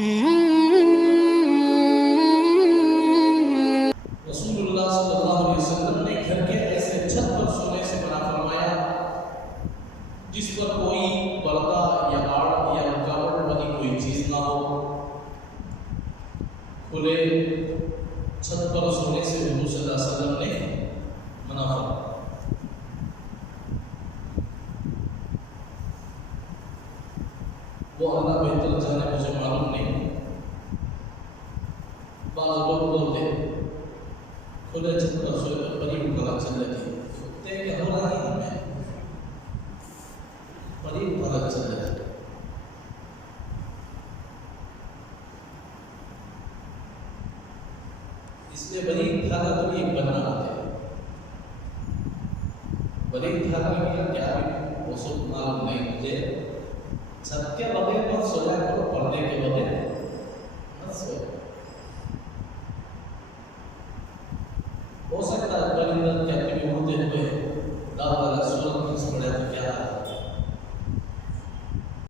रसूलुल्लाह सल्लल्लाहु अलैहि वसल्लम ने घर के ऐसे छत पर सोने से मना फरमाया जिस पर कोई पर्दा या आड़ या रुकावट वाली कोई चीज ना हो। खुले छत पर सोने से हुजूर सल्लल्लाहु अलैहि वसल्लम ने मना फरमाया। वो अल्लाह बेहतर जाने, मुझे मालूम नहीं। बाज़ लोग बोलते खुले छत पर सोए तो परी पता चल जाती है, सोते क्या हो रहा है हमें, परी पता चल जाती है। इसलिए बड़ी धागा को एक बनना होता है। बड़ी धागा का क्या वो सब मालूम नहीं मुझे। छत के बगैर मत सोया करो, पर्दे के बगैर मत सोया। हो सकता है परिंदर के अपने उड़ते हुए दादा